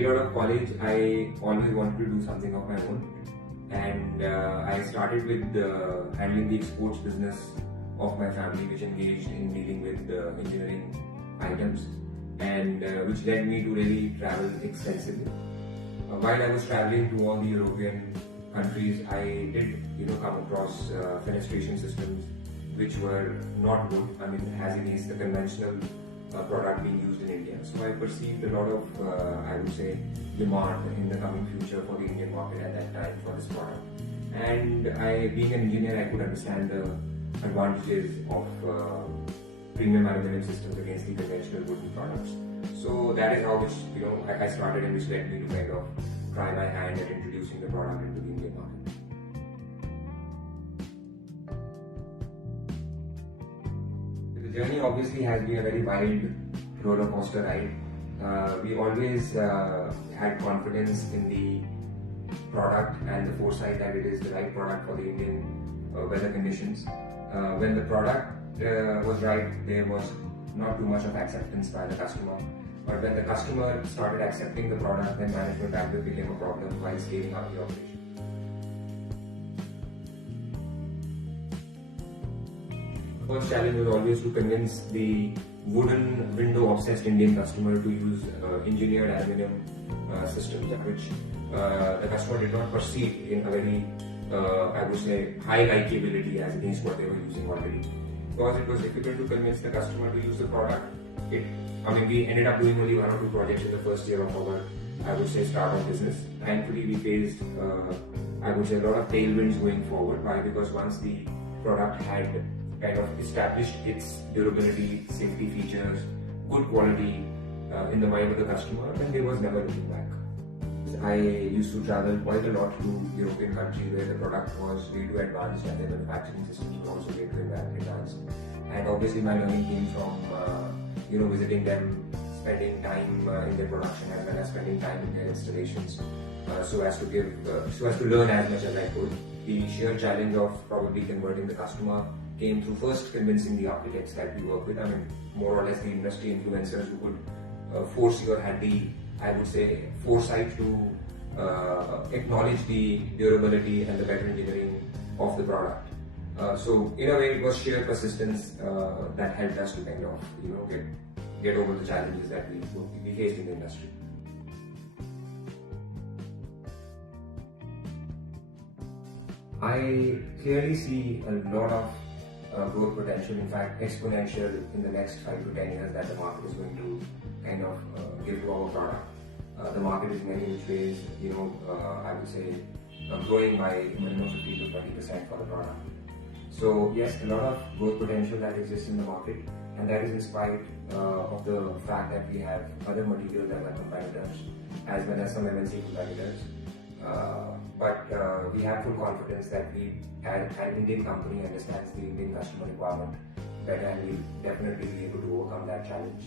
straight out of college, I always wanted to do something of my own, and I started with handling the exports business of my family, which engaged in dealing with engineering items, and which led me to really travel extensively. While I was traveling to all the European countries, I did come across fenestration systems which were not good. I mean, as against the conventional product being used in India. So I perceived a lot of, I would say, demand in the coming future for the Indian market at that time for this product. And being an engineer, I could understand the advantages of premium aluminum systems against the conventional wooden products. So that is how I started, and which led me to kind of try my hand at introducing the product into the Indian market. The journey obviously has been a very wild roller coaster ride. We always had confidence in the product and the foresight that it is the right product for the Indian weather conditions. When the product was right, there was not too much of acceptance by the customer. But when the customer started accepting the product, then management bandwidth became a problem while scaling up the operation. The first challenge was always to convince the wooden window obsessed Indian customer to use engineered aluminum systems, which the customer did not perceive in a very, I would say, high likability as against what they were using already. Because it was difficult to convince the customer to use the product. We ended up doing only 1 or 2 projects in the first year of our, I would say, start of business. Thankfully, we faced, I would say, a lot of tailwinds going forward. Why? Because once the product had kind of established its durability, safety features, good quality in the mind of the customer, then there was never looking back. I used to travel quite a lot to European countries where the product was way too advanced and the manufacturing systems were also way too advanced. And obviously my learning came from visiting them, spending time in their production as well as spending time in their installations, so as to learn as much as I could. The sheer challenge of probably converting the customer came through first convincing the architects that we work with. I mean, more or less the industry influencers who could foresee or had the, I would say, foresight to acknowledge the durability and the better engineering of the product. So in a way, it was sheer persistence that helped us to kind of get over the challenges that we faced in the industry. I clearly see a lot of growth potential, in fact exponential, in the next 5 to 10 years that the market is going to kind of give to our product. The market is in many which ways, I would say, growing by minimum 50 to 20% for the product. So yes, a lot of growth potential that exists in the market, and that is in spite of the fact that we have other materials than our competitors, as well as some MNC competitors. But we have full confidence that an Indian company understands the Indian customer requirement better, and we'll definitely be able to overcome that challenge.